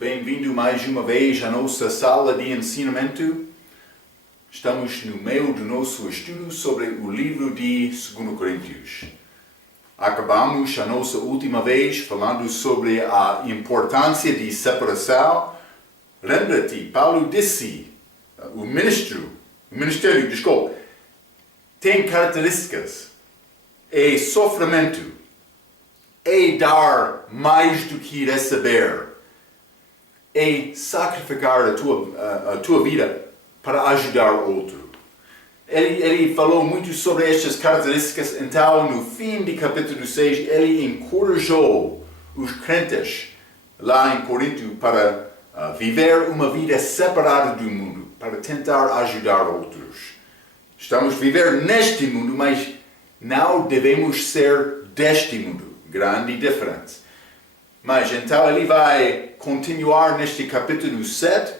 bem-vindo mais uma vez à nossa sala de ensinamento. Estamos no meio do nosso estudo sobre o livro de 2 Coríntios. Acabamos a nossa última vez falando sobre a importância de separação. Lembra-te, Paulo disse, o ministério, tem características. É sofrimento. É dar mais do que receber. É sacrificar a tua vida para ajudar outro. Ele falou muito sobre estas características, então no fim do capítulo 6 ele encorajou os crentes lá em Corinto para viver uma vida separada do mundo, para tentar ajudar outros. Estamos a viver neste mundo, mas não devemos ser deste mundo. Grande diferença. Mas então ele vai continuar neste capítulo 7,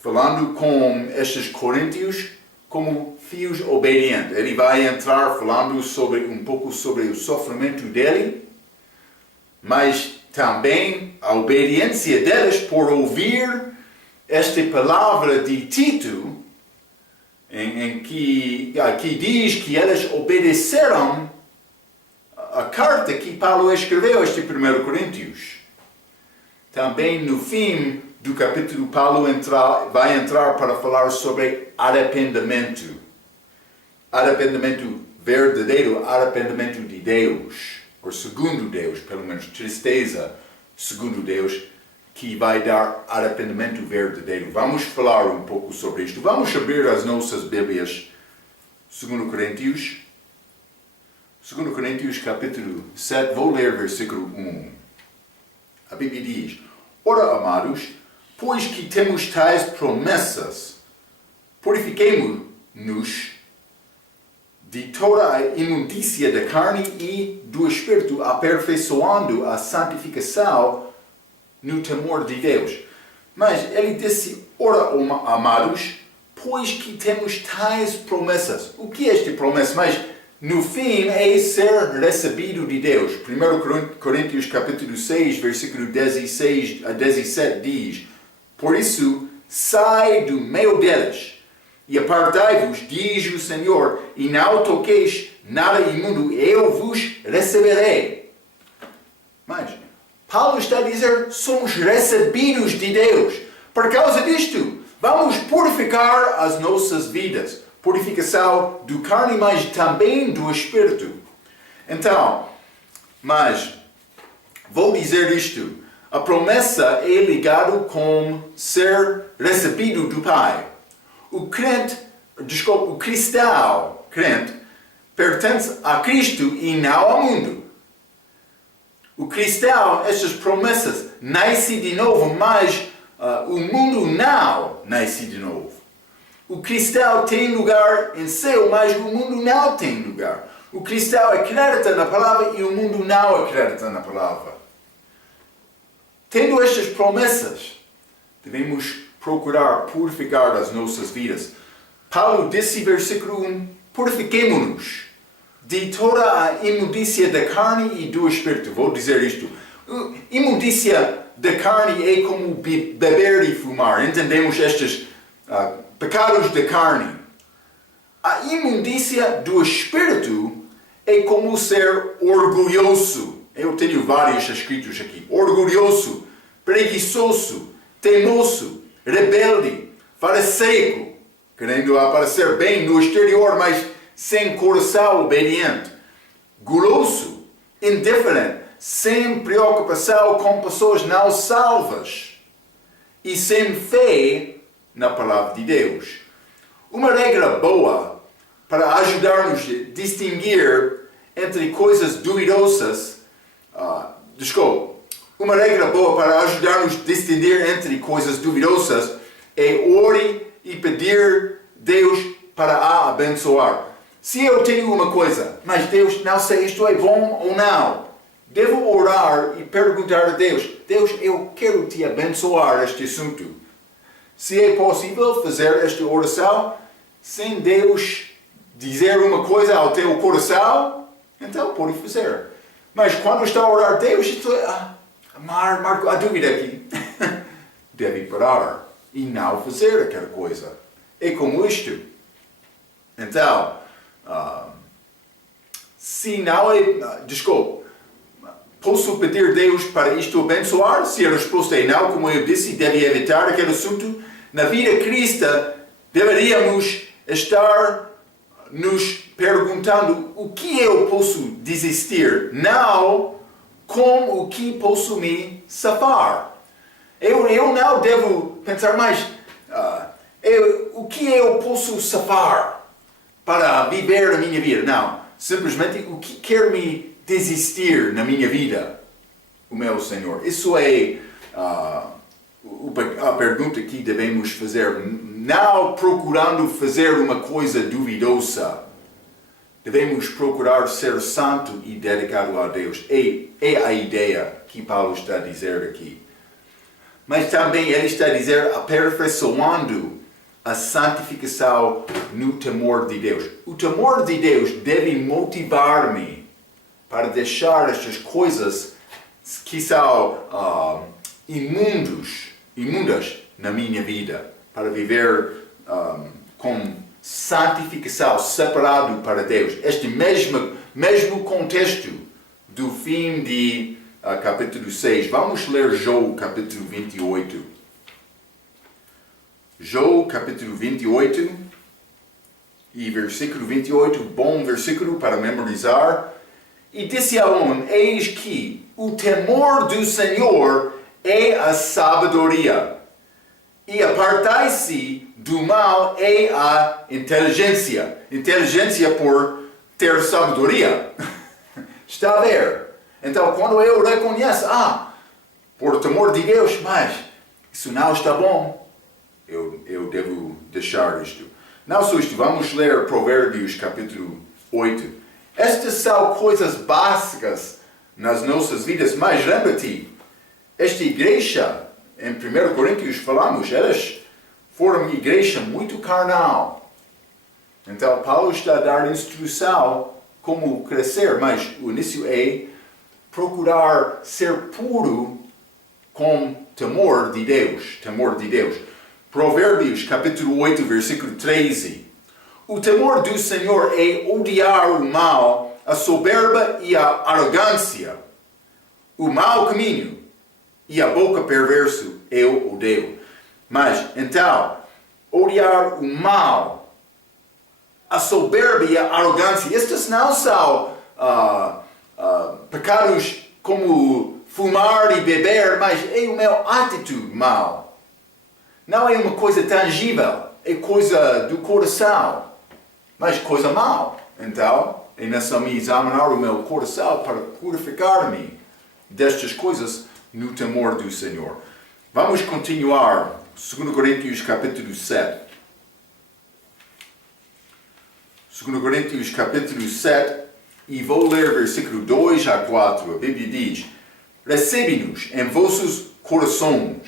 falando com estes coríntios como filhos obedientes. Ele vai entrar falando um pouco sobre o sofrimento dele, mas também a obediência deles por ouvir esta palavra de Tito, em que diz que eles obedeceram a carta que Paulo escreveu a este 1 Coríntios. Também no fim do capítulo, Paulo vai entrar para falar sobre arrependimento. Arrependimento verdadeiro, arrependimento de Deus, ou segundo Deus, pelo menos tristeza segundo Deus, que vai dar arrependimento verdadeiro. Vamos falar um pouco sobre isto. Vamos abrir as nossas Bíblias, 2 Coríntios. 2 Coríntios capítulo 7, vou ler versículo 1. A Bíblia diz: Ora, amados, pois que temos tais promessas, purifiquemo-nos de toda a imundícia da carne e do Espírito, aperfeiçoando a santificação no temor de Deus. Mas ele disse: Ora, amados, pois que temos tais promessas. O que é esta promessa? Mas no fim, é ser recebido de Deus. 1 Coríntios capítulo 6, versículo 16 a 17 diz: Por isso, sai do meio deles, e apartai-vos, diz o Senhor, e não toqueis nada imundo, eu vos receberei. Mas, Paulo está a dizer, somos recebidos de Deus. Por causa disto, vamos purificar as nossas vidas. Purificação do carne, mas também do Espírito. Então, mas, vou dizer isto. A promessa é ligada com ser recebido do Pai. O cristão crente, pertence a Cristo e não ao mundo. O cristão, estas promessas, nasce de novo, mas o mundo não nasce de novo. O cristão tem lugar em céu, mas o mundo não tem lugar. O cristão acredita na palavra e o mundo não acredita na palavra. Tendo estas promessas, devemos procurar purificar as nossas vidas. Paulo disse, versículo 1, purifiquemo-nos de toda a imundícia da carne e do Espírito. Vou dizer isto. Imundícia da carne é como beber e fumar. Entendemos estes pecados da carne. A imundícia do Espírito é como ser orgulhoso. Eu tenho vários escritos aqui. Orgulhoso, preguiçoso, teimoso, rebelde, farisaico, querendo aparecer bem no exterior, mas sem coração obediente. Guloso, indiferente, sem preocupação com pessoas não salvas e sem fé na palavra de Deus. Uma regra boa para ajudar-nos a distinguir entre coisas duvidosas, uma regra boa para ajudar-nos a distinguir entre coisas duvidosas é ore e pedir Deus para a abençoar. Se eu tenho uma coisa, mas Deus, não sei isto é bom ou não, devo orar e perguntar a Deus: Deus, eu quero te abençoar este assunto. Se é possível fazer esta oração sem Deus dizer uma coisa ao teu coração, então pode fazer. Mas quando está a orar, Deus, Marco, há dúvida aqui. deve parar e não fazer aquela coisa. É como isto. Então, se não é... Desculpe. Posso pedir a Deus para isto abençoar? Se a resposta é não, como eu disse, deve evitar aquele assunto. Na vida cristã, deveríamos estar nos perguntando o que eu posso desistir, não com o que posso me safar. Eu não devo pensar mais o que eu posso safar para viver a minha vida. Não, simplesmente o que quer me desistir na minha vida, o meu Senhor. Isso é a pergunta que devemos fazer, não procurando fazer uma coisa duvidosa. Devemos procurar ser santo e dedicado a Deus. É a ideia que Paulo está a dizer aqui. Mas também ele está a dizer, aperfeiçoando a santificação no temor de Deus. O temor de Deus deve motivar-me para deixar estas coisas que são imundas na minha vida, para viver com santificação, separado para Deus. Este mesmo contexto do fim de capítulo 6. Vamos ler João capítulo 28. João capítulo 28 e versículo 28, bom versículo para memorizar. E disse a um, eis que o temor do Senhor é a sabedoria, e apartai-se do mal é a inteligência. Inteligência por ter sabedoria. Está a ver? Então, quando eu reconheço, por temor de Deus, mas isso não está bom, eu devo deixar isto. Não só isto, vamos ler Provérbios capítulo 8. Estas são coisas básicas nas nossas vidas, mas lembra-te, esta igreja, em 1 Coríntios falamos, elas foram uma igreja muito carnal. Então, Paulo está a dar instrução como crescer, mas o início é procurar ser puro com temor de Deus. Temor de Deus. Provérbios, capítulo 8, versículo 13. O temor do Senhor é odiar o mal, a soberba e a arrogância, o mau caminho e a boca perversa eu odeio. Mas, então, odiar o mal, a soberba e a arrogância, estes não são pecados como fumar e beber, mas é o meu atitude mal. Não é uma coisa tangível, é coisa do coração, mas coisa mal. Então, é necessário examinar o meu coração para purificar-me destas coisas no temor do Senhor. Vamos continuar. 2 Coríntios capítulo 7. 2 Coríntios capítulo 7, e vou ler versículo 2 a 4. A Bíblia diz: recebe-nos em vossos corações,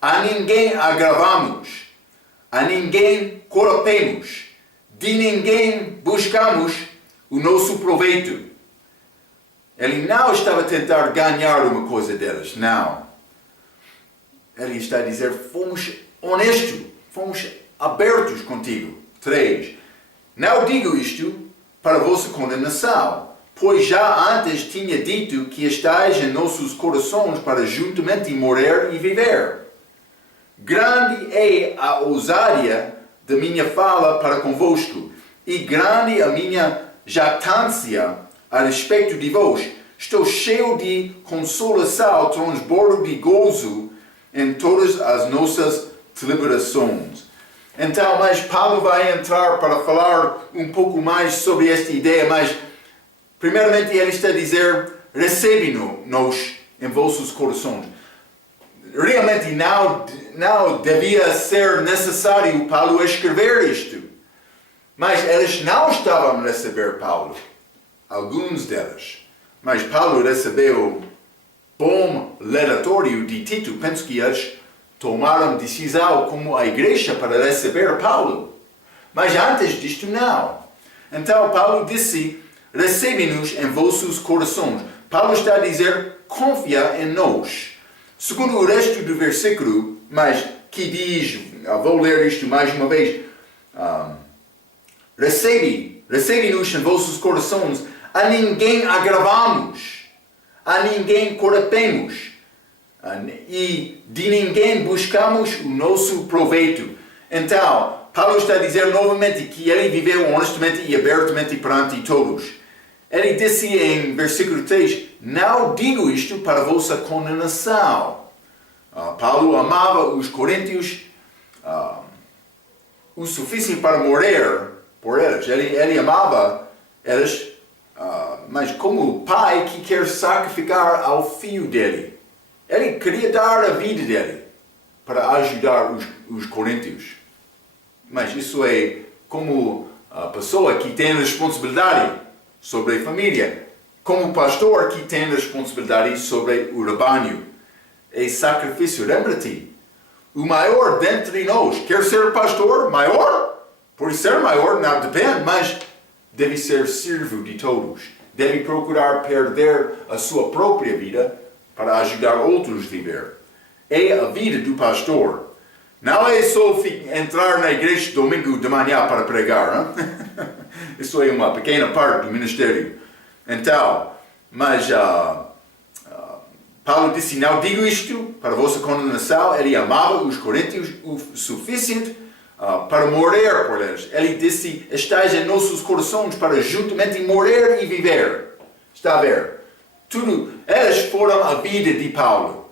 a ninguém agravamos, a ninguém corrompemos, de ninguém buscamos o nosso proveito. Ele não estava a tentar ganhar uma coisa delas, não. Ele está a dizer, fomos honestos, fomos abertos contigo. 3. Não digo isto para a vossa condenação, pois já antes tinha dito que estáis em nossos corações para juntamente morrer e viver. Grande é a ousadia da minha fala para convosco, e grande a minha jactância a respeito de vós. Estou cheio de consolação, transbordo de gozo em todas as nossas deliberações. Então, mas Paulo vai entrar para falar um pouco mais sobre esta ideia, mas primeiramente ele está a dizer, recebe-nos em vossos corações. Realmente não devia ser necessário Paulo escrever isto, mas eles não estavam a receber Paulo, alguns deles. Mas Paulo recebeu bom relatório de Tito. Penso que eles tomaram decisão como a igreja para receber Paulo. Mas antes disto não. Então Paulo disse, recebe-nos em vossos corações. Paulo está a dizer, confia em nós. Segundo o resto do versículo, mas que diz, vou ler isto mais uma vez, recebe-nos em vossos corações, a ninguém agravamos, a ninguém corrompemos, e de ninguém buscamos o nosso proveito. Então, Paulo está a dizer novamente que ele viveu honestamente e abertamente perante todos. Ele disse em versículo 3, não digo isto para vossa condenação. Paulo amava os coríntios o suficiente para morrer por eles. Ele amava eles, mas como pai que quer sacrificar ao filho dele. Ele queria dar a vida dele para ajudar os coríntios. Mas isso é como a pessoa que tem responsabilidade sobre a família, como pastor que tem responsabilidade sobre o rebanho. É sacrifício. Lembra-te, o maior dentre nós quer ser pastor maior? Por ser maior, não depende, mas deve ser servo de todos. Deve procurar perder a sua própria vida para ajudar outros a viver. É a vida do pastor. Não é só entrar na igreja domingo de manhã para pregar. Hein? Isso é uma pequena parte do ministério. Então, mas Paulo disse, não digo isto para a vossa condenação. Ele amava os coríntios o suficiente para morrer por eles. Ele disse, estais em nossos corações para juntamente morrer e viver. Está a ver? Tudo, eles foram a vida de Paulo.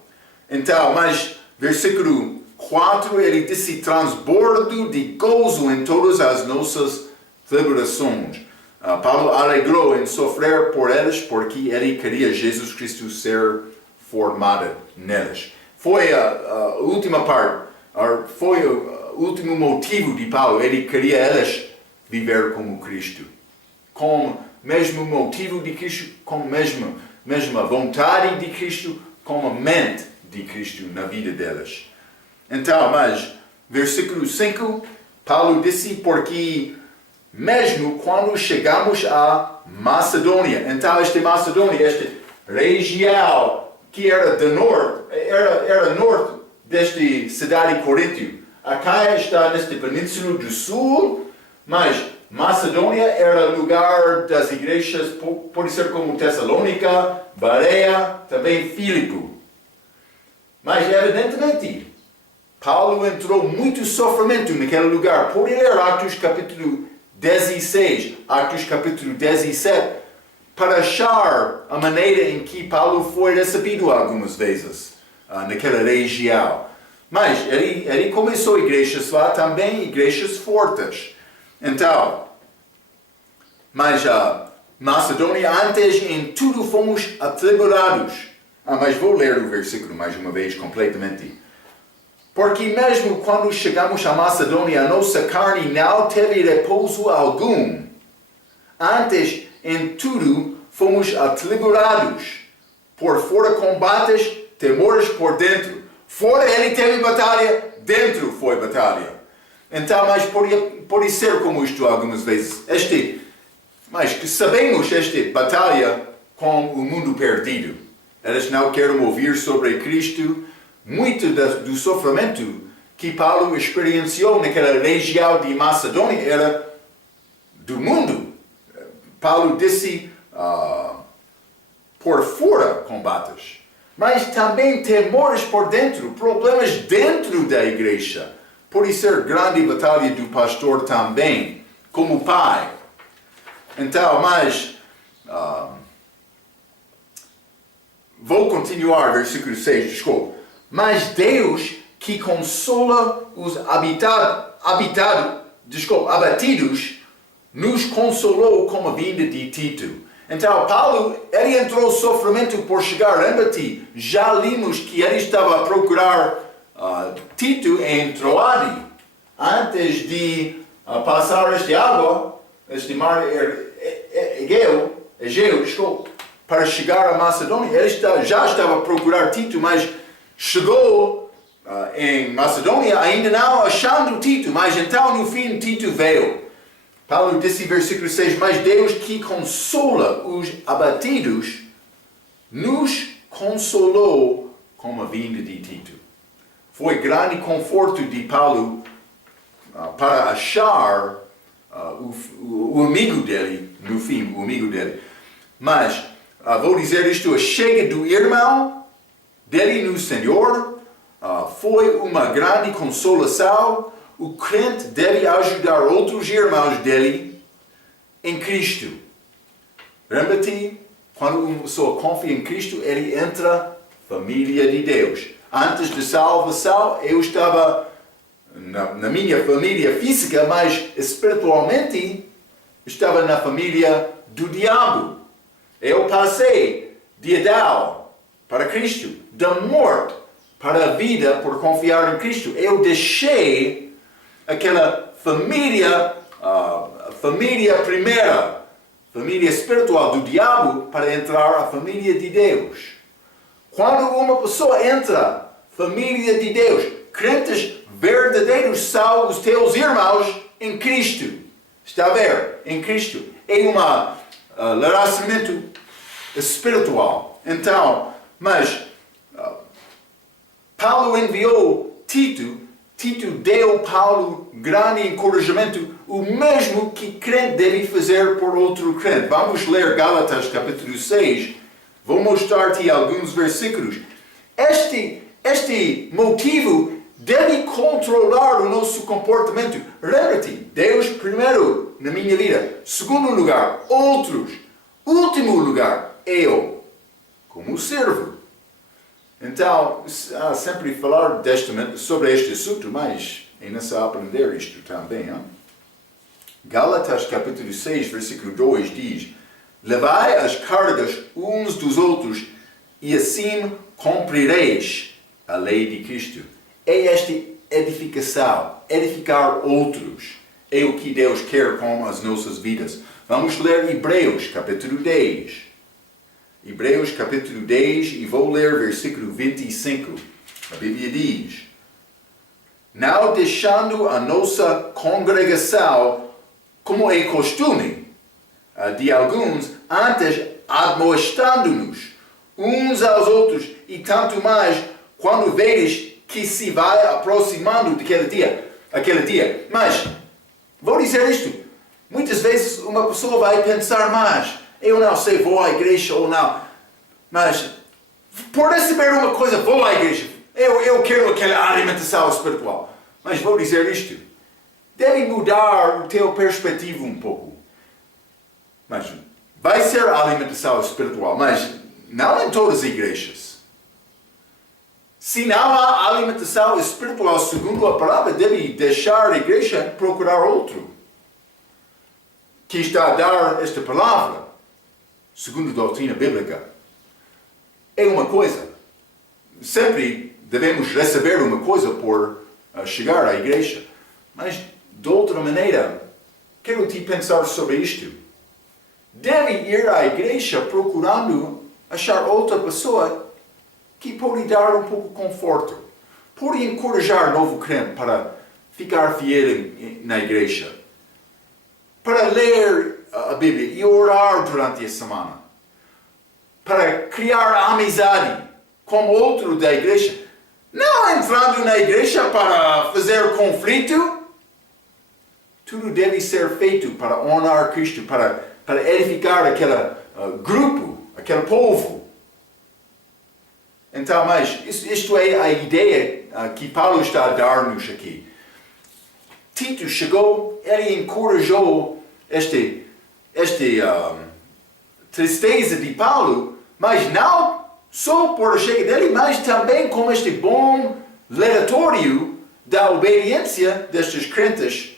Então, mas versículo 4, ele disse, transbordo de gozo em todas as nossas tribulações. Paulo alegrou em sofrer por eles, porque ele queria Jesus Cristo ser formado neles. Foi a última parte, foi o último motivo de Paulo. Ele queria eles viver como Cristo. Com o mesmo motivo de Cristo, com a mesma vontade de Cristo, com a mente de Cristo na vida deles. Então, mas, versículo 5, Paulo disse, porque mesmo quando chegamos a Macedônia, então esta Macedônia, esta região que era do norte, era norte desta cidade de Coríntio. Acaia está nesta península do sul, mas Macedônia era lugar das igrejas, pode ser como Tessalônica, Bereia, também Filipe. Mas evidentemente, Paulo entrou muito sofrimento naquele lugar. Pode ler Atos capítulo 16, Atos capítulo 17, para achar a maneira em que Paulo foi recebido algumas vezes naquela região. Mas ele começou igrejas lá também, igrejas fortes. Então, mas Macedônia, antes em tudo fomos atribulados. Mas vou ler o versículo mais uma vez completamente. Porque mesmo quando chegamos a Macedônia, a nossa carne não teve repouso algum. Antes, em tudo, fomos atribulados. Por fora combates, temores por dentro. Fora ele teve batalha, dentro foi batalha. Então, mas pode ser como isto algumas vezes. Mas sabemos esta batalha com o mundo perdido. Eles não querem ouvir sobre Cristo. Muito do sofrimento que Paulo experienciou naquela região de Macedônia era do mundo. Paulo disse por fora combates, mas também temores por dentro, problemas dentro da igreja. Pode ser grande batalha do pastor também, como pai. Então, mas vou continuar, versículo 6, desculpa. Mas Deus, que consola os abatidos, nos consolou com a vinda de Tito. Então, Paulo, ele entrou em sofrimento por chegar. Lembra-te, já limos que ele estava a procurar Tito em Troade, antes de passar esta água, este mar Egeu, para chegar a Macedônia. Ele já estava a procurar Tito, mas chegou em Macedônia ainda não achando Tito, mas então no fim Tito veio. Paulo disse em versículo 6, mas Deus que consola os abatidos, nos consolou com a vinda de Tito. foi grande conforto de Paulo para achar o amigo dele, no fim, o amigo dele. Mas, vou dizer isto, a chega do irmão dele no Senhor foi uma grande consolação. O crente deve ajudar outros irmãos dele em Cristo. Lembra-te, quando uma pessoa confia em Cristo, ele entra na família de Deus. Antes da salvação, eu estava na minha família física, mas espiritualmente estava na família do diabo. Eu passei de Adão para Cristo, da morte para a vida por confiar em Cristo. Eu deixei aquela família, a família primeira, família espiritual do diabo, para entrar na família de Deus. Quando uma pessoa entra na família de Deus, crentes verdadeiros são os teus irmãos em Cristo. Está a ver? Em Cristo. É um relacionamento espiritual. Então, mas Paulo enviou Tito. Tito deu Paulo grande encorajamento, o mesmo que crente deve fazer por outro crente. Vamos ler Gálatas capítulo 6. Vou mostrar-te alguns versículos. Este motivo deve controlar o nosso comportamento. Lembra-te, Deus primeiro na minha vida. Segundo lugar, outros. Último lugar, eu, como servo. Então, sempre falar sobre este assunto, mas é necessário aprender isto também. Hein? Gálatas capítulo 6, versículo 2 diz: levai as cargas uns dos outros e assim cumprireis a lei de Cristo. É esta edificação, edificar outros. É o que Deus quer com as nossas vidas. Vamos ler Hebreus capítulo 10. Hebreus capítulo 10 e vou ler versículo 25. A Bíblia diz: não deixando a nossa congregação, como é costume de alguns, antes admoestando-nos uns aos outros, e tanto mais quando veres que se vai aproximando daquele dia. Mas, vou dizer isto, muitas vezes uma pessoa vai pensar, mas eu não sei, vou à igreja ou não, mas por receber uma coisa, vou à igreja, eu quero aquela alimentação espiritual. Mas vou dizer isto, deve mudar o teu perspectiva um pouco. Mas vai ser a alimentação espiritual, mas não em todas as igrejas. Se não há alimentação espiritual segundo a palavra, deve deixar a igreja e procurar outro que está a dar esta palavra, segundo a doutrina bíblica. É uma coisa. Sempre devemos receber uma coisa por chegar à igreja. Mas, de outra maneira, quero te pensar sobre isto. Deve ir à igreja procurando achar outra pessoa que pode dar um pouco de conforto. Pode encorajar novo crente para ficar fiel na igreja. Para ler a Bíblia e orar durante a semana. Para criar amizade com outro da igreja. Não entrando na igreja para fazer conflito. Tudo deve ser feito para honrar Cristo, para edificar aquele grupo, aquele povo. Então, mas isto é a ideia que Paulo está a dar-nos aqui. Tito chegou, ele encorajou esta tristeza de Paulo, mas não só por a chegada dele, mas também com este bom relatório da obediência destes crentes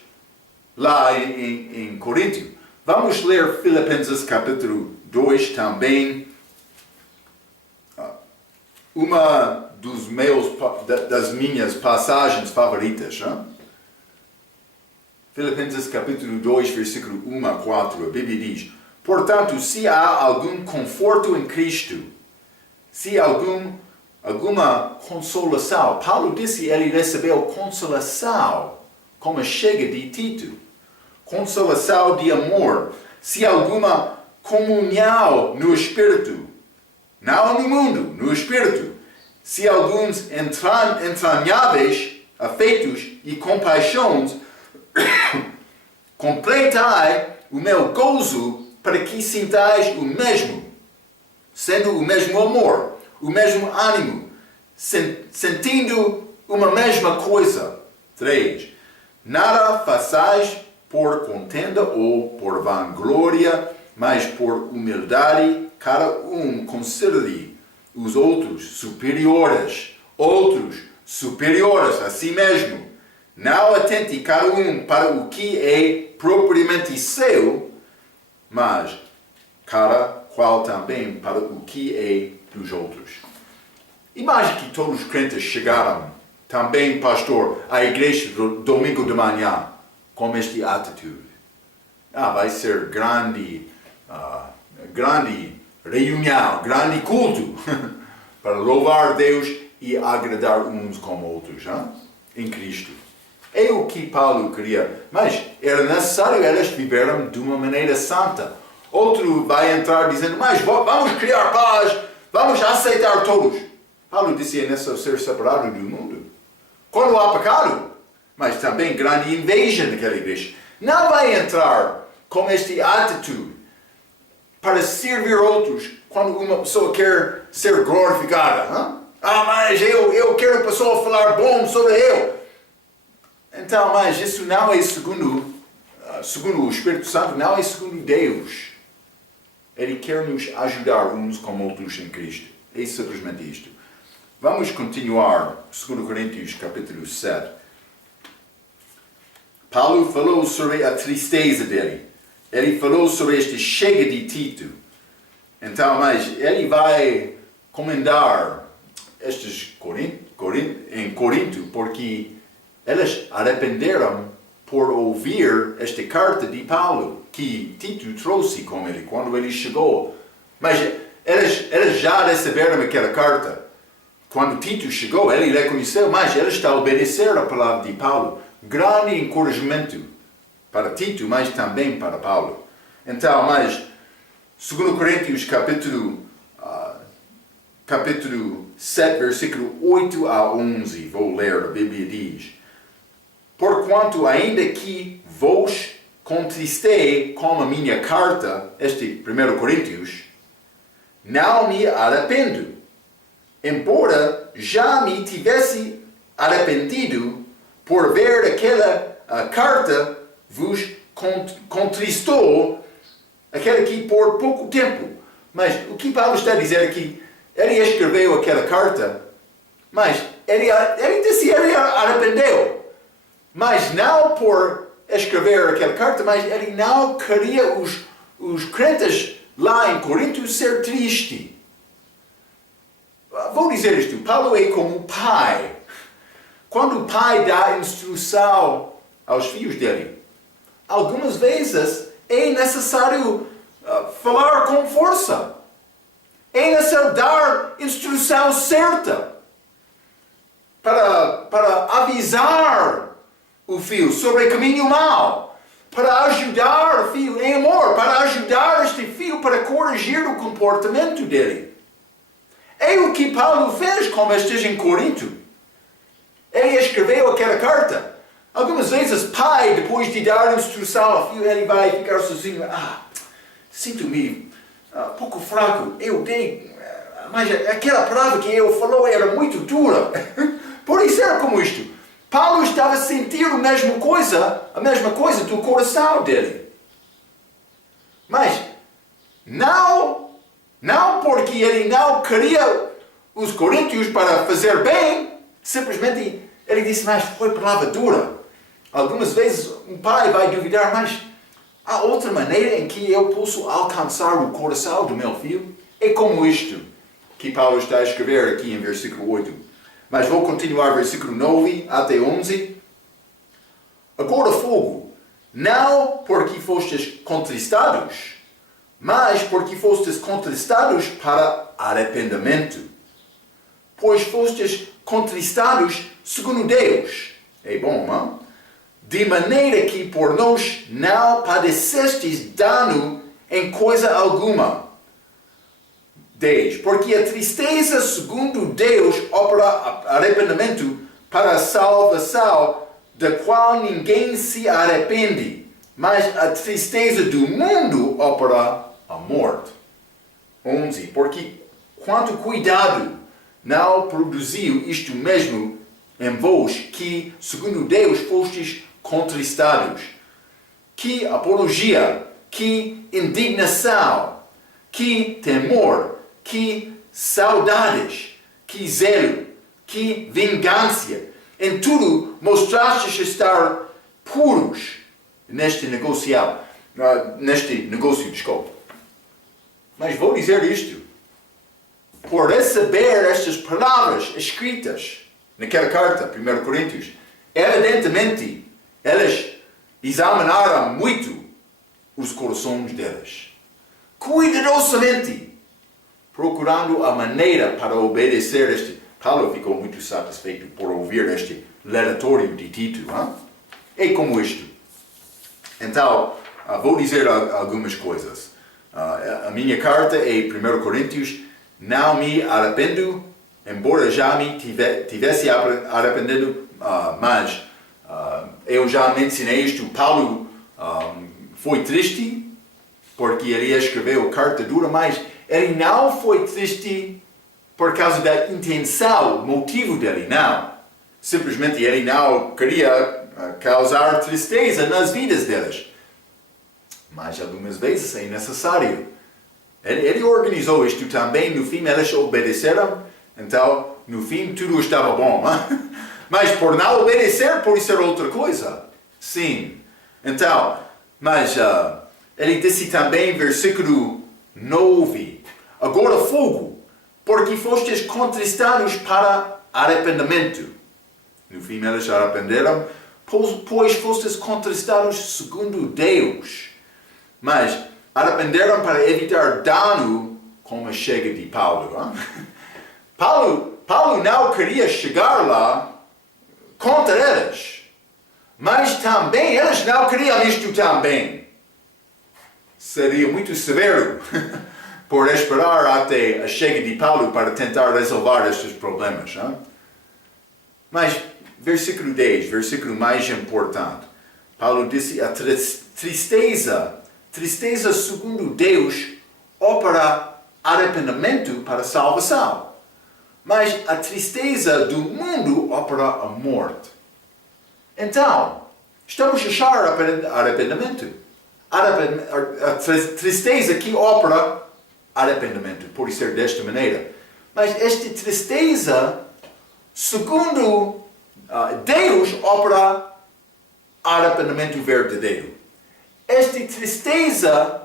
lá em Coríntio. Vamos ler Filipenses capítulo 2 também. Uma das minhas passagens favoritas. Hein? Filipenses capítulo 2, versículo 1 a 4. A Bíblia diz: portanto, se há algum conforto em Cristo, se há alguma consolação, Paulo disse que ele recebeu consolação com a chega de Tito. Consolação de amor. Se há alguma comunhão no Espírito, não no mundo, no Espírito. se alguns entranháveis afetos e compaixões, completai o meu gozo para que sintais o mesmo, sendo o mesmo amor, o mesmo ânimo, sentindo uma mesma coisa. 3. Nada façais por contenda ou por vanglória, mas por humildade, cada um considere os outros superiores a si mesmo. Não atente cada um para o que é propriamente seu, mas cada qual também para o que é dos outros. Imagine que todos os crentes chegaram também, pastor, à igreja do domingo de manhã, com esta atitude. Vai ser grande reunião, grande culto, para louvar Deus e agradar uns com outros, em Cristo. É o que Paulo queria, mas era necessário eles viveram de uma maneira santa. Outro vai entrar dizendo, mas vamos criar paz, vamos aceitar todos. Paulo disse, é necessário ser separado do mundo. Quando há pecado, mas também grande inveja naquela igreja. Não vai entrar com esta atitude para servir outros quando uma pessoa quer ser glorificada. Mas eu quero a pessoa falar bom sobre eu. Então, mas isso não é segundo o Espírito Santo, não é segundo Deus. Ele quer nos ajudar uns com outros em Cristo. É simplesmente isto. Vamos continuar, 2 Coríntios capítulo 7. Paulo falou sobre a tristeza dele. Ele falou sobre este chega de Tito. Então, mas ele vai comandar estes em Corinto, porque eles arrependeram por ouvir esta carta de Paulo, que Tito trouxe com ele quando ele chegou. Mas eles já receberam aquela carta. Quando Tito chegou, ele reconheceu, mas ele está a obedecer a palavra de Paulo. Grande encorajamento para Tito, mas também para Paulo. Então, mas 2 Coríntios capítulo 7, versículo 8 a 11, vou ler, a Bíblia diz: Porquanto ainda que vos contristei com a minha carta, este 1 Coríntios, não me arrependo, embora já me tivesse arrependido por ver aquela carta vos contristou, aquela que por pouco tempo. Mas o que Paulo está a dizer aqui, ele escreveu aquela carta, mas ele disse que ele arrependeu. Mas não por escrever aquela carta, mas ele não queria os crentes lá em Corinto ser tristes. Vou dizer isto, Paulo é como pai. Quando o pai dá instrução aos filhos dele, algumas vezes é necessário falar com força. É necessário dar instrução certa para avisar o filho sobre o caminho mau, para ajudar o filho em amor, para ajudar este filho para corrigir o comportamento dele. É o que Paulo fez com estes em Corinto. Ele escreveu aquela carta. Algumas vezes, pai, depois de dar instrução ao filho, ele vai ficar sozinho. Sinto-me pouco fraco. Eu dei, mas aquela palavra que eu falou era muito dura. Por isso era como isto. Paulo estava a sentir a mesma coisa do coração dele. Mas não porque ele não queria os coríntios para fazer bem, simplesmente ele disse, mas foi palavra dura. Algumas vezes um pai vai duvidar, mas há outra maneira em que eu posso alcançar o coração do meu filho? É como isto que Paulo está a escrever aqui em versículo 8. Mas vou continuar versículo 9 até 11. Agora fogo, não porque fostes contristados, mas porque fostes contristados para arrependimento. Pois fostes contristados segundo Deus. É bom, não? De maneira que por nós não padecestes dano em coisa alguma. 10. Porque a tristeza, segundo Deus, opera arrependimento para a salvação, da qual ninguém se arrepende. Mas a tristeza do mundo opera a morte. 11. Porque quanto cuidado não produziu isto mesmo em vós, que, segundo Deus, fostes contristados. Que apologia, que indignação, que temor, que saudades, que zelo, que vingança. Em tudo mostrastes estar puros neste negócio, desculpa. Mas vou dizer isto. Por receber estas palavras escritas naquela carta, 1 Coríntios, evidentemente, elas examinaram muito os corações delas. Cuidadosamente, procurando a maneira para obedecer este. Paulo ficou muito satisfeito por ouvir este relatório de Tito. Hein? É como isto. Então, vou dizer algumas coisas. A minha carta é 1 Coríntios. Não me arrependo, embora já me tivesse arrependido, mas eu já mencionei isto. Paulo foi triste porque ele escreveu carta dura, mas ele não foi triste por causa da intenção, o motivo dele, não. Simplesmente ele não queria causar tristeza nas vidas deles. Mas algumas vezes é necessário. Ele organizou isto também, no fim eles obedeceram, então no fim tudo estava bom. Mas por não obedecer pode ser outra coisa. Sim. Então, mas ele disse também, versículo 9, agora fogo, porque fostes contristados para arrependimento. No fim eles arrependeram, pois fostes contristados segundo Deus. Mas arrependeram para evitar dano, como chega de Paulo. Paulo não queria chegar lá contra eles. Mas também eles não queriam isto também. Seria muito severo por esperar até a chega de Paulo para tentar resolver estes problemas. Mas, versículo 10, versículo mais importante. Paulo disse, a tristeza segundo Deus opera arrependimento para salvação. Mas a tristeza do mundo opera a morte. Então, estamos a achar arrependimento. A tristeza que opera arrependimento, pode ser desta maneira. Mas esta tristeza, segundo Deus, opera arrependimento verdadeiro. Esta tristeza,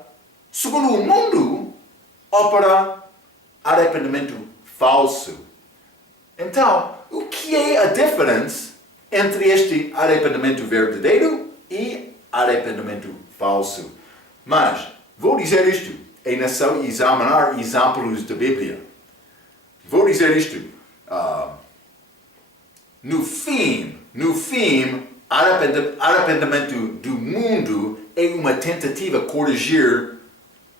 segundo o mundo, opera arrependimento falso. Então, o que é a diferença entre este arrependimento verdadeiro e arrependimento falso? Mas, vou dizer isto, é necessário examinar exemplos da Bíblia. Vou dizer isto, no fim, arrependimento do mundo é uma tentativa de corrigir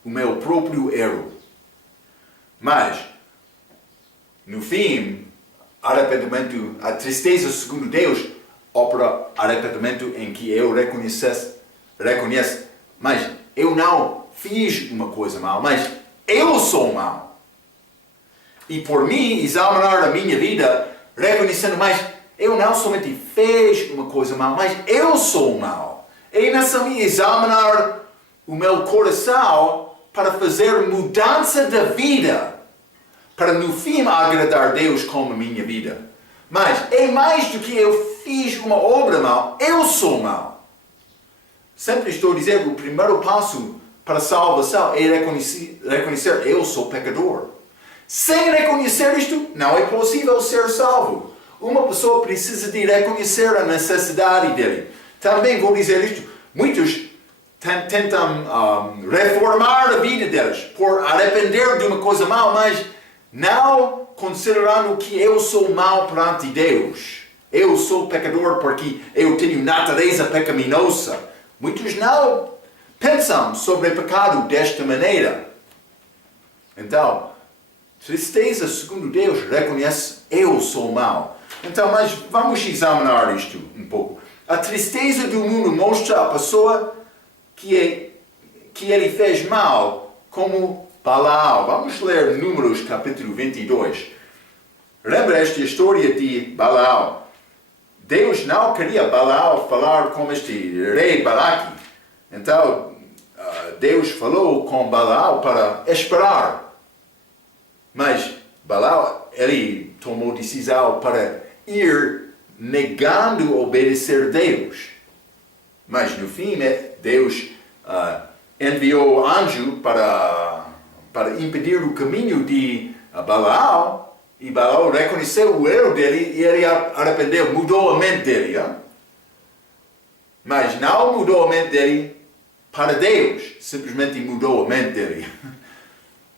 o meu próprio erro. Mas, no fim, arrependimento, a tristeza segundo Deus, opera arrependimento em que eu reconheço, mas eu não fiz uma coisa mal, mas eu sou mal. E por mim, examinar a minha vida, reconhecendo, mas eu não somente fiz uma coisa mal, mas eu sou mal. É necessário examinar o meu coração para fazer mudança da vida, para no fim agradar Deus com a minha vida. Mas é mais do que eu fiz uma obra mal, eu sou mal. Sempre estou dizendo, o primeiro passo para a salvação é reconhecer eu sou pecador. Sem reconhecer isto, não é possível ser salvo. Uma pessoa precisa de reconhecer a necessidade dele. Também vou dizer isto, muitos tentam reformar a vida deles por arrepender de uma coisa mal, mas não considerando que eu sou mal perante Deus. Eu sou pecador porque eu tenho natureza pecaminosa. Muitos não pensam sobre o pecado desta maneira. Então, Tristeza, segundo Deus, reconhece, eu sou mau. Então, mas vamos examinar isto um pouco. A tristeza do mundo mostra a pessoa que ele fez mal, como Balaão. Vamos ler Números capítulo 22. Lembra esta história de Balaão? Deus não queria Balaão falar com este rei Balaque. Então, Deus falou com Balaão para esperar. Mas Balaão, ele tomou decisão para ir negando obedecer Deus. Mas no fim, Deus enviou anjo para impedir o caminho de Balaão. E Balaão reconheceu o erro dele e ele arrependeu, mudou a mente dele. Mas não mudou a mente dele para Deus, simplesmente mudou a mente dele.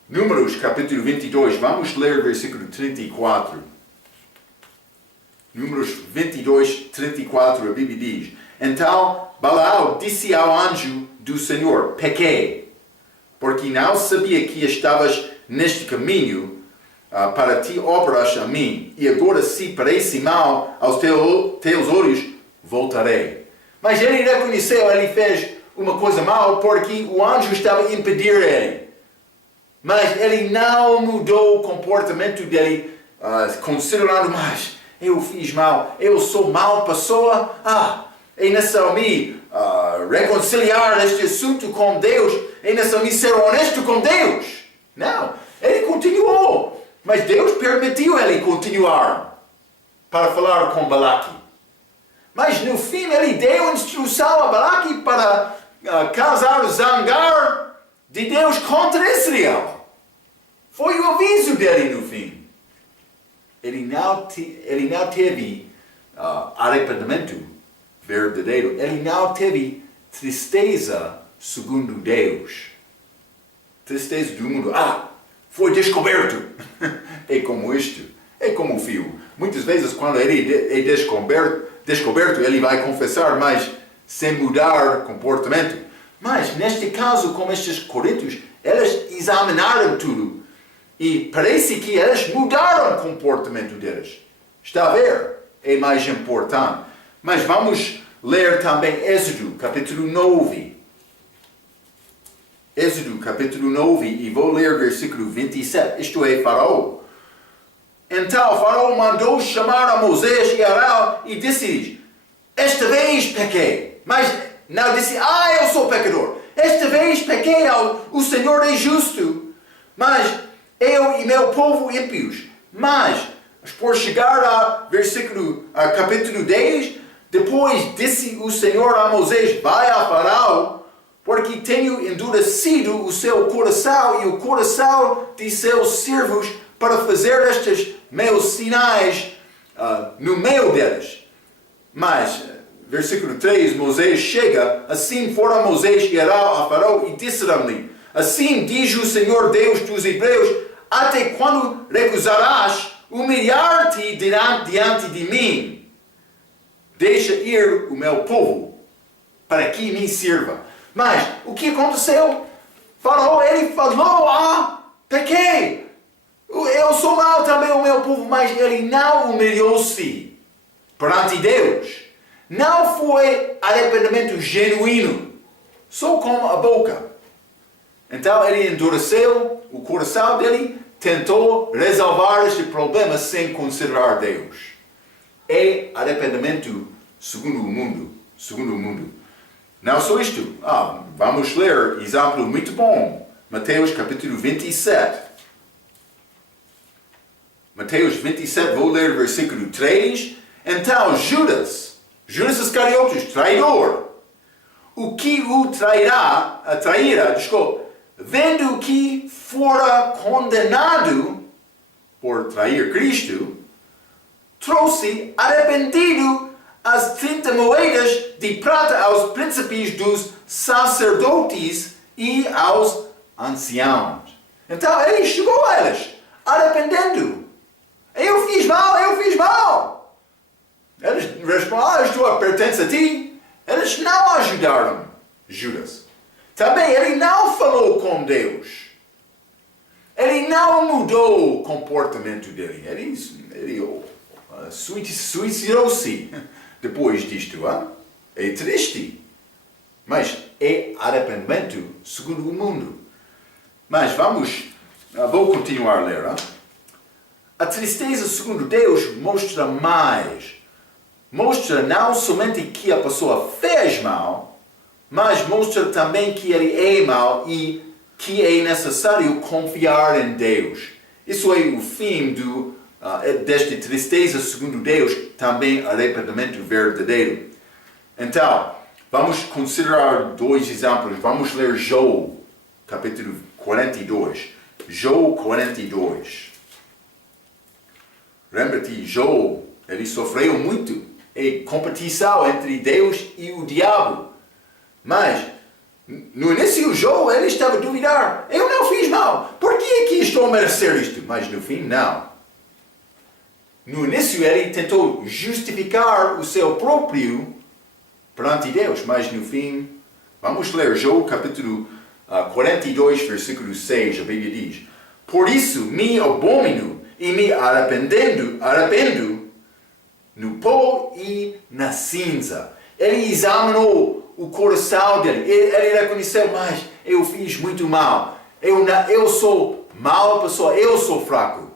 Números capítulo 22, vamos ler versículo 34. Números 22, 34, a Bíblia diz: Então Balaão disse ao anjo do Senhor: Pequei, porque não sabia que estavas neste caminho para te operas a mim, e agora se parece mal aos teus olhos, voltarei. Mas ele reconheceu, ele fez uma coisa mal porque o anjo estava a impedir ele. Mas ele não mudou o comportamento dele, considerando mais, eu fiz mal, eu sou mal pessoa, é necessário me reconciliar este assunto com Deus, é necessário me ser honesto com Deus. Não, ele continuou. Mas Deus permitiu ele continuar para falar com Balaque. Mas no fim ele deu instrução a Balaque para causar zangar de Deus contra Israel. Foi o aviso dele no fim. Ele não teve arrependimento verdadeiro. Ele não teve tristeza segundo Deus. Tristeza do mundo. Foi descoberto. É como isto. É como o fio. Muitas vezes quando ele é descoberto, ele vai confessar, mas sem mudar comportamento. Mas neste caso, como estes coríntios, eles examinaram tudo. E parece que eles mudaram o comportamento deles. Está a ver? É mais importante. Mas vamos ler também Êxodo, capítulo 9. Êxodo capítulo 9, e vou ler versículo 27, isto é Faraó. Então Faraó mandou chamar a Moisés e Arão e disse-lhes: Esta vez pequei. Mas não disse: eu sou pecador. Esta vez pequei, o Senhor é justo. Mas eu e meu povo ímpios. Mas por chegar a capítulo 10, depois disse o Senhor a Moisés: Vai a Faraó, porque tenho endurecido o seu coração e o coração de seus servos para fazer estes meus sinais no meio deles. Mas, versículo 3, Moisés chega, assim fora Moisés e Arão a Faraó e disseram-lhe: Assim diz o Senhor Deus dos Hebreus: Até quando recusarás humilhar-te diante de mim? Deixa ir o meu povo, para que me sirva. Mas o que aconteceu? Faraó, ele falou: pequei. Eu sou mau também, o meu povo. Mas ele não humilhou-se perante Deus. Não foi arrependimento genuíno, só com a boca. Então ele endureceu o coração dele, tentou resolver este problema sem considerar Deus. É arrependimento segundo o mundo. Não só isto. Vamos ler exemplo muito bom. Mateus capítulo 27. Mateus 27, vou ler versículo 3. Então Judas Iscariotes, traidor, o que o trairá, vendo que fora condenado por trair Cristo, trouxe arrependido as 30 moedas de prata aos príncipes dos sacerdotes e aos anciãos. Então ele chegou a eles, arrependendo. Eu fiz mal. Eles responderam: isto pertence a ti. Eles não ajudaram Judas. Também ele não falou com Deus. Ele não mudou o comportamento dele. Ele suicidou-se depois disto. É triste. Mas é arrependimento segundo o mundo. Mas vou continuar a ler. A tristeza segundo Deus mostra não somente que a pessoa fez mal, mas mostra também que ele é mau e que é necessário confiar em Deus. Isso é o fim desta tristeza segundo Deus, também arrependimento verdadeiro. Então, vamos considerar 2 exemplos. Vamos ler João, capítulo 42. João 42. Lembra-te, João, ele sofreu muito. É competição entre Deus e o diabo. Mas, no início, João, ele estava a duvidar. Eu não fiz mal. Por que é que estou a merecer isto? Mas no fim, não. No início, ele tentou justificar o seu próprio perante Deus. Mas no fim, vamos ler João capítulo 42, versículo 6. A Bíblia diz: Por isso me abomino e me arrependo no pó e na cinza. Ele examinou o coração dele. Ele reconheceu, mas eu fiz muito mal. Eu sou mal pessoa, eu sou fraco.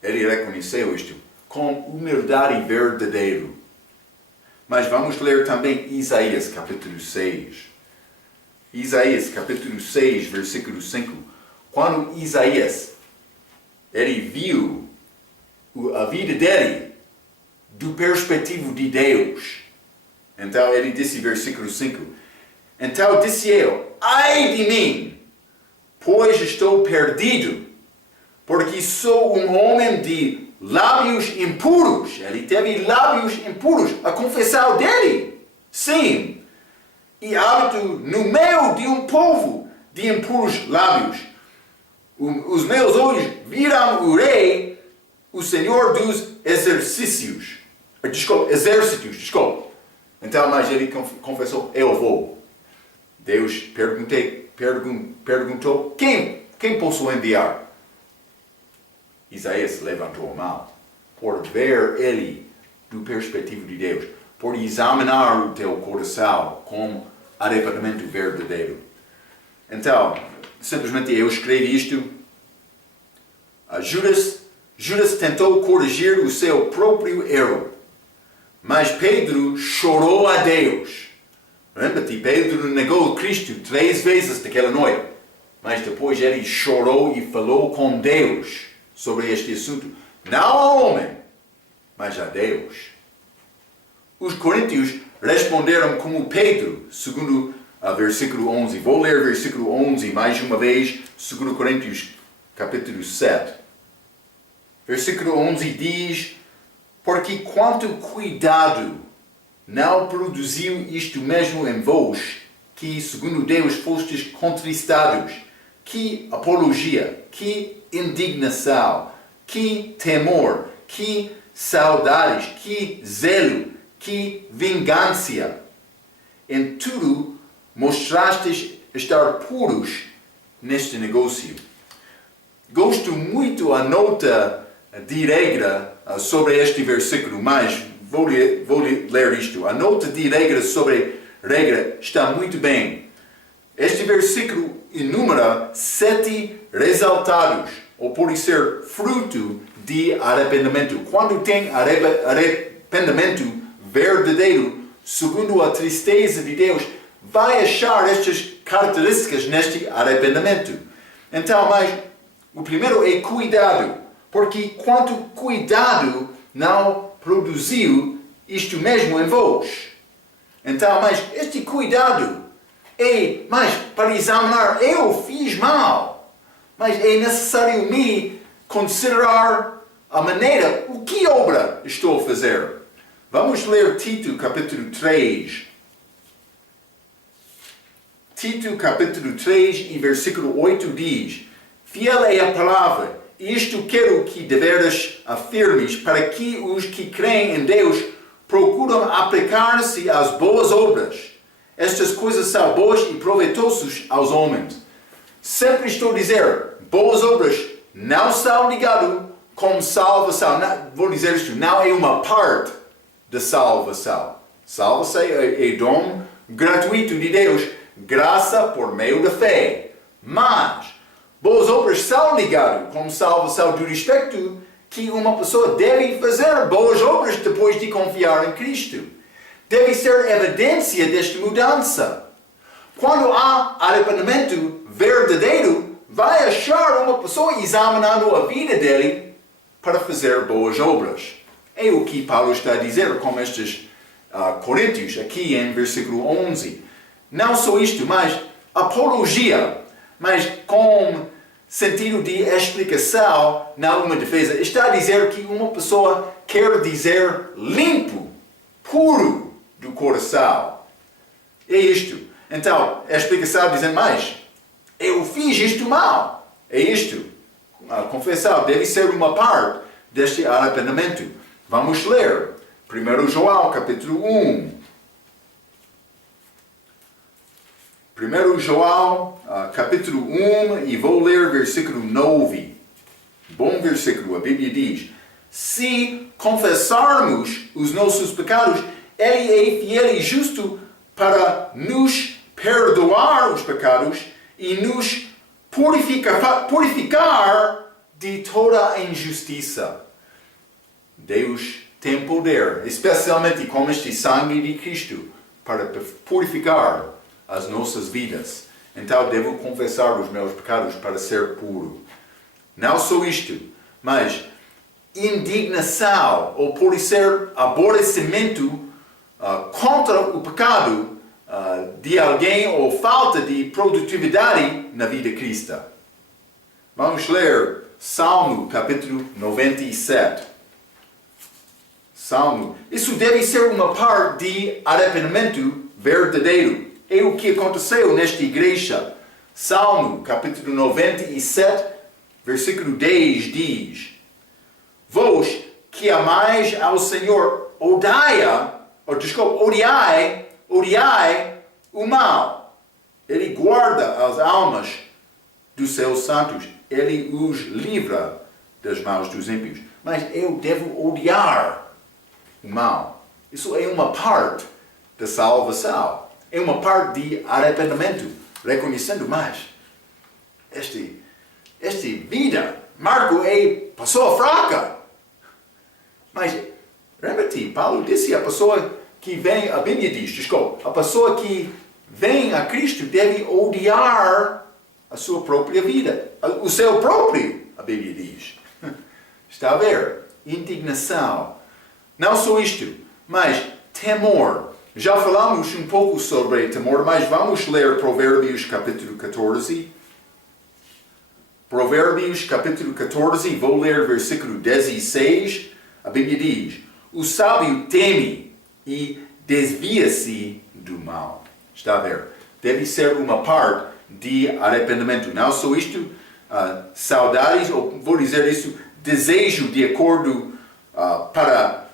Ele reconheceu isto com humildade verdadeira. Mas vamos ler também Isaías capítulo 6. Isaías capítulo 6, versículo 5. Quando Isaías ele viu a vida dele do perspectivo de Deus. Então ele disse, versículo 5. Então disse eu, ai de mim, pois estou perdido, porque sou um homem de lábios impuros. Ele teve lábios impuros, a confissão dele. Sim. E habito no meio de um povo de impuros lábios. Os meus olhos viram o rei, o Senhor dos exércitos. Então, mas ele confessou, eu vou. Deus perguntou, quem posso enviar? Isaías levantou a mão, por ver ele do perspectivo de Deus, por examinar o teu coração com arrependimento verdadeiro. Então, simplesmente eu escrevi isto. Judas tentou corrigir o seu próprio erro, mas Pedro chorou a Deus. Lembra-te, Pedro negou Cristo 3 vezes naquela noite, mas depois ele chorou e falou com Deus sobre este assunto. Não ao homem, mas a Deus. Os coríntios responderam como Pedro, segundo versículo 11. Vou ler versículo 11 mais uma vez, 2 Coríntios capítulo 7. Versículo 11 diz: Porque quanto cuidado não produziu isto mesmo em vós, que segundo Deus fostes contristados, que apologia, que indignação, que temor, que saudades, que zelo, que vingança. Em tudo mostrastes estar puros neste negócio. Gosto muito a nota de regra sobre este versículo, mas vou ler isto. A nota de regra sobre regra está muito bem. Este versículo enumera 7 resultados, ou pode ser fruto de arrependimento. Quando tem arrependimento verdadeiro, segundo a tristeza de Deus, vai achar estas características neste arrependimento. Então, mas o primeiro é cuidado, porque quanto cuidado não produziu isto mesmo em vós. Então, mas este cuidado mas para examinar, eu fiz mal, mas é necessário me considerar a maneira, o que obra estou a fazer. Vamos ler Tito capítulo 3. Tito capítulo 3 e versículo 8 diz: Fiel é a palavra, isto quero que de veras afirmes, para que os que creem em Deus procuram aplicar-se às boas obras. Estas coisas são boas e proveitosas aos homens. Sempre estou a dizer, boas obras não são ligadas com salvação. Não, vou dizer isto, não é uma parte da salvação. Salvação é dom gratuito de Deus, graça por meio da fé. Mas boas obras são ligadas com salvação do respeito que uma pessoa deve fazer boas obras depois de confiar em Cristo. Deve ser evidência desta mudança. Quando há arrependimento verdadeiro, vai achar uma pessoa examinando a vida dele para fazer boas obras. É o que Paulo está a dizer com estes Coríntios, aqui em versículo 11. Não só isto, mas apologia, mas com sentido de explicação, não uma defesa. Está a dizer que uma pessoa quer dizer limpo, puro do coração. É isto. Então, a explicação dizendo mais, eu fiz isto mal. É isto. A confessão deve ser uma parte deste arrependimento. Vamos ler 1 João capítulo 1. 1 João capítulo 1 e vou ler versículo 9. Bom versículo, a Bíblia diz: se confessarmos os nossos pecados, Ele é fiel e justo para nos perdoar os pecados e nos purificar de toda a injustiça. Deus tem poder, especialmente com este sangue de Cristo, para purificar as nossas vidas. Então devo confessar os meus pecados para ser puro. Não só isto, mas indignação, ou pode ser aborrecimento contra o pecado de alguém ou falta de produtividade na vida cristã. Vamos ler Salmo capítulo 97. Salmo. Isso deve ser uma parte de arrependimento verdadeiro. É o que aconteceu nesta igreja. Salmo capítulo 97, versículo 10 diz: vós que amais ao Senhor, odiai o mal. Ele guarda as almas dos seus santos. Ele os livra das mãos dos ímpios. Mas eu devo odiar o mal. Isso é uma parte da salvação. É uma parte de arrependimento. Reconhecendo mais. Esta vida, Marco é pessoa fraca. Mas, lembra-te, Paulo disse a pessoa que vem, a Bíblia diz, a pessoa que vem a Cristo deve odiar a sua própria vida. O seu próprio, a Bíblia diz. Está a ver? Indignação. Não só isto, mas temor. Já falamos um pouco sobre temor, mas vamos ler Provérbios capítulo 14. Provérbios capítulo 14, vou ler versículo 16. A Bíblia diz: o sábio teme e desvia-se do mal. Está a ver? Deve ser uma parte de arrependimento. Não só isto, saudades, ou vou dizer isso, desejo de acordo para,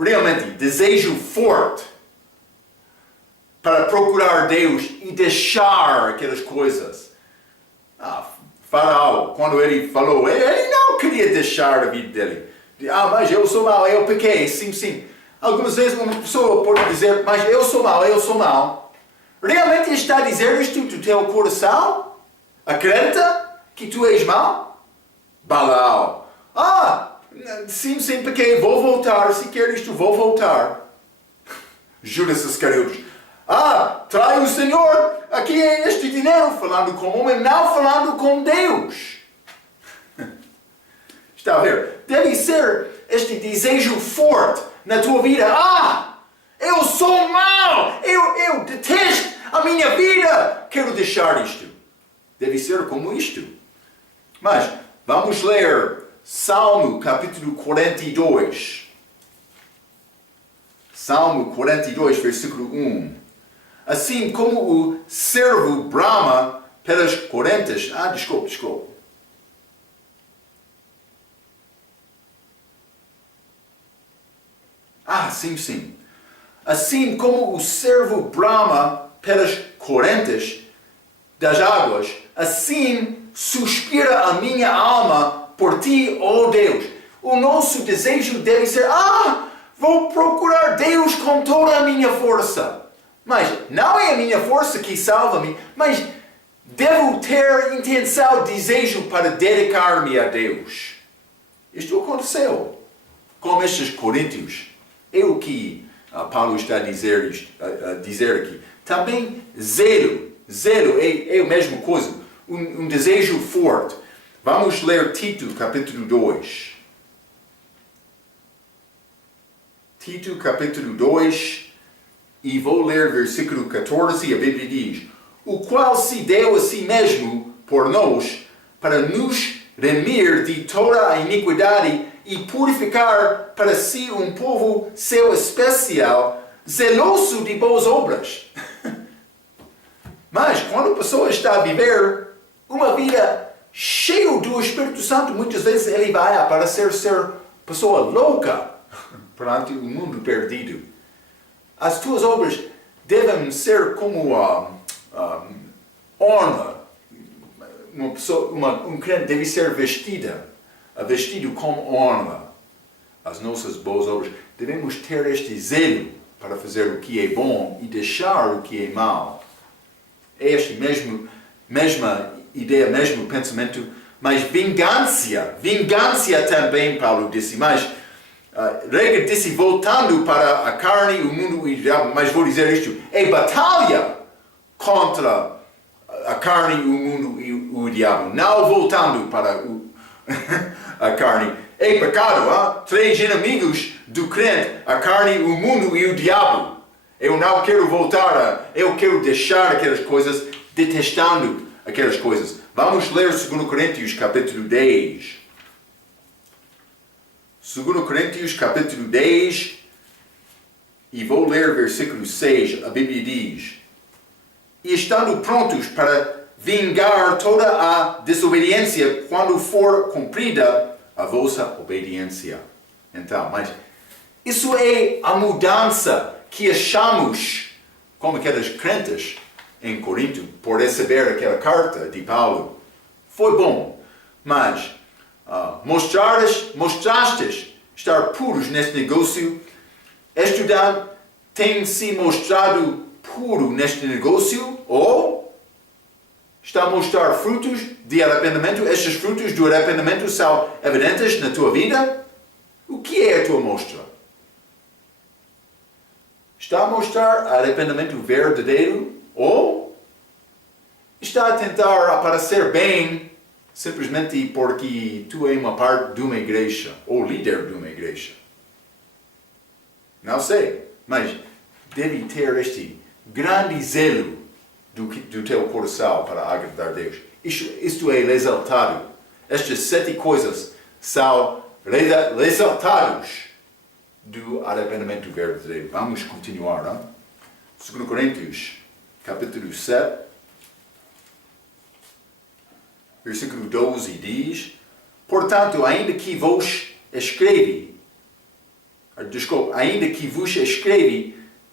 realmente, desejo forte para procurar Deus e deixar aquelas coisas. Faraó, quando ele falou, ele não queria deixar a vida dele. Mas eu sou mau, eu pequei, sim. Algumas vezes uma pessoa pode dizer, mas eu sou mau. Realmente está a dizer isto do teu coração? Acredita que tu és mau? Balaão. Sim, pequei, vou voltar, se quer isto, vou voltar. Judas Iscariotes. Trai o Senhor, aqui é este dinheiro, falando com o homem, não falando com Deus. Está a ver? Deve ser este desejo forte na tua vida. Eu sou mau, eu detesto a minha vida, quero deixar isto. Deve ser como isto. Mas, vamos ler Salmo capítulo 42. Salmo 42, versículo 1. Assim como o cervo brama pelas correntes. Desculpe. Sim. Assim como o cervo brama pelas correntes das águas, assim suspira a minha alma por ti, ó Deus. O nosso desejo deve ser, vou procurar Deus com toda a minha força. Mas não é a minha força que salva-me, mas devo ter intenção, desejo para dedicar-me a Deus. Isto aconteceu com estes coríntios. É o que Paulo está a dizer aqui. Também zelo é a mesma coisa, um desejo forte. Vamos ler Tito, capítulo 2. Tito, capítulo 2, e vou ler versículo 14, a Bíblia diz: o qual se deu a si mesmo por nós, para nos remir de toda a iniquidade e purificar para si um povo seu especial, zeloso de boas obras. Mas quando a pessoa está a viver uma vida cheia do Espírito Santo, muitas vezes ele vai aparecer ser pessoa louca perante o mundo perdido. As tuas obras devem ser como orna. Um crente deve ser vestido com orna. As nossas boas obras. Devemos ter este zelo para fazer o que é bom e deixar o que é mau. É esta mesma ideia, mesmo pensamento, mas vingança também, Paulo disse, mas Rega disse, voltando para a carne, o mundo e o diabo, mas vou dizer isto, é batalha contra a carne, o mundo e o diabo, não voltando para a carne. É pecado, três inimigos do crente, a carne, o mundo e o diabo. Eu não quero voltar, eu quero deixar aquelas coisas, detestando aquelas coisas. Vamos ler 2 Coríntios, capítulo 10. 2 Coríntios, capítulo 10, e vou ler versículo 6, a Bíblia diz: e estando prontos para vingar toda a desobediência quando for cumprida a vossa obediência. Então, mas isso é a mudança que achamos como aqueles crentes em Corinto por receber aquela carta de Paulo. Foi bom, mas mostrastes estar puros neste negócio. Estudante tem se mostrado puro neste negócio ou está a mostrar frutos de arrependimento? Estes frutos do arrependimento são evidentes na tua vida? O que é a tua mostra? Está a mostrar arrependimento verdadeiro ou está a tentar aparecer bem simplesmente porque tu é uma parte de uma igreja ou líder de uma igreja? Não sei, mas deve ter este grande zelo do teu coração para agradar a Deus. Isto é resultado. Estas 7 coisas são resultados do arrependimento verdadeiro. Vamos continuar. 2 Coríntios, capítulo 7, versículo 12 diz: portanto, ainda que vos escrevi,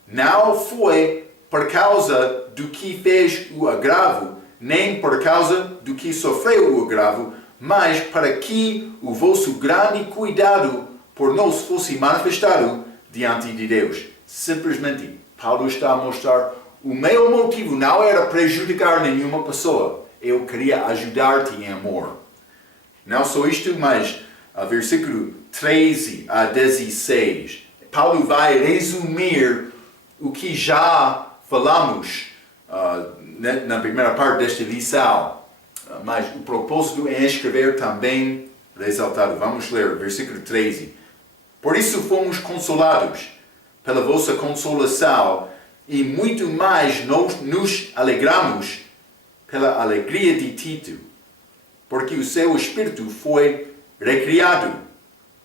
não foi por causa do que fez o agravo, nem por causa do que sofreu o agravo, mas para que o vosso grande cuidado por nós fosse manifestado diante de Deus. Simplesmente, Paulo está a mostrar, o meu motivo não era prejudicar nenhuma pessoa. Eu queria ajudar-te em amor. Não só isto, mas versículo 13 a 16. Paulo vai resumir o que já falamos na primeira parte desta lição. Mas o propósito é escrever também ressaltado. Vamos ler versículo 13. Por isso fomos consolados pela vossa consolação, e muito mais nos alegramos pela alegria de Tito, porque o seu espírito foi recriado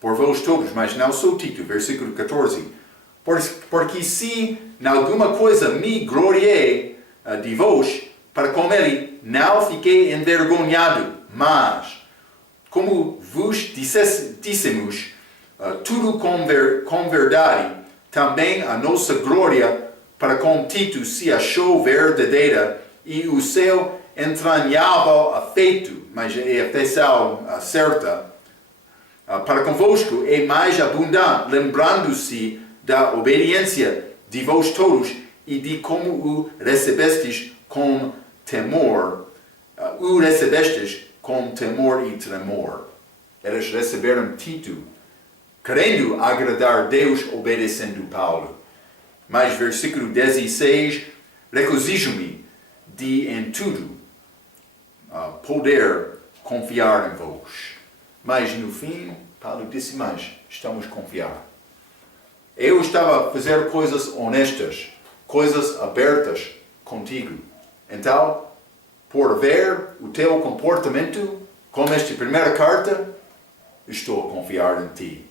por vós todos, mas não só Tito. Versículo 14. Porque se em alguma coisa me gloriei de vós, para com ele não fiquei envergonhado, mas, como vos dissemos, tudo com verdade, também a nossa glória para com Tito se achou verdadeira, e o seu entranhava afeto, mas é afeição certa, para convosco é mais abundante, lembrando-se da obediência de vós todos e de como o recebestes com temor, e tremor. Eles receberam Tito, querendo agradar Deus, obedecendo Paulo. Mas versículo 16, regozijo-me de em tudo poder confiar em vós. Mas no fim, Paulo disse, mas estamos a confiar. Eu estava a fazer coisas honestas, coisas abertas contigo. Então, por ver o teu comportamento, como esta primeira carta, estou a confiar em ti.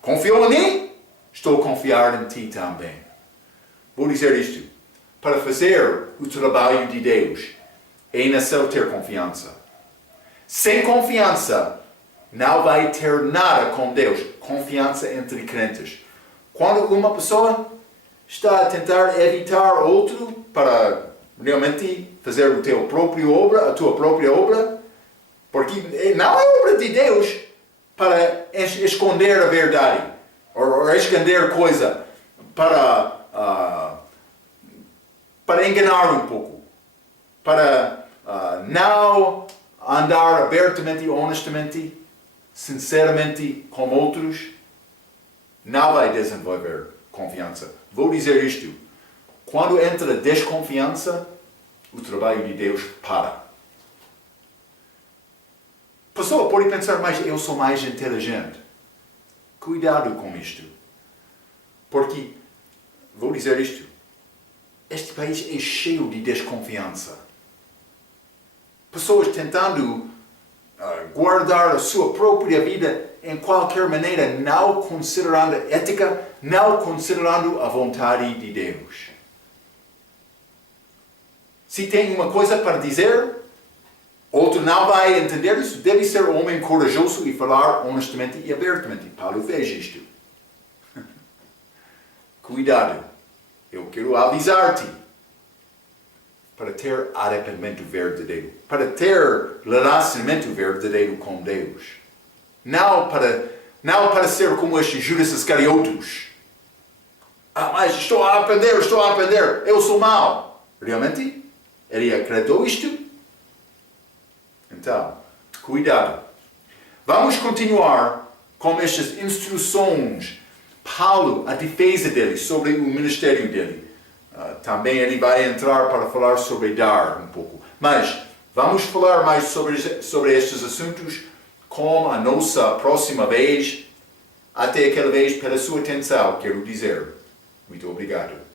Confiou em mim? Estou a confiar em ti também. Vou dizer isto. Para fazer o trabalho de Deus, é necessário ter confiança. Sem confiança, não vai ter nada com Deus. Confiança entre crentes. Quando uma pessoa está a tentar evitar outro para realmente fazer a tua própria obra, porque não é obra de Deus para esconder a verdade, ou esconder coisa, para enganar um pouco, para não andar abertamente, honestamente, sinceramente com outros, não vai desenvolver confiança. Vou dizer isto. Quando entra desconfiança, o trabalho de Deus para. A pessoa pode pensar, mas eu sou mais inteligente. Cuidado com isto. Porque, vou dizer isto, este país é cheio de desconfiança. Pessoas tentando guardar a sua própria vida em qualquer maneira, não considerando a ética, não considerando a vontade de Deus. Se tem uma coisa para dizer, outro não vai entender isso, deve ser um homem corajoso e falar honestamente e abertamente. Paulo fez isto. Cuidado, eu quero avisar-te para ter arrependimento verdadeiro, para ter relacionamento verdadeiro com Deus. Não para ser como estes Judas Iscariotes. Mas estou a aprender, eu sou mau. Realmente? Ele acreditou isto? Então, cuidado. Vamos continuar com estas instruções. Paulo, a defesa dele, sobre o ministério dele. Também ele vai entrar para falar sobre dar um pouco. Mas vamos falar mais sobre estes assuntos com a nossa próxima vez. Até aquela vez, pela sua atenção, quero dizer muito obrigado.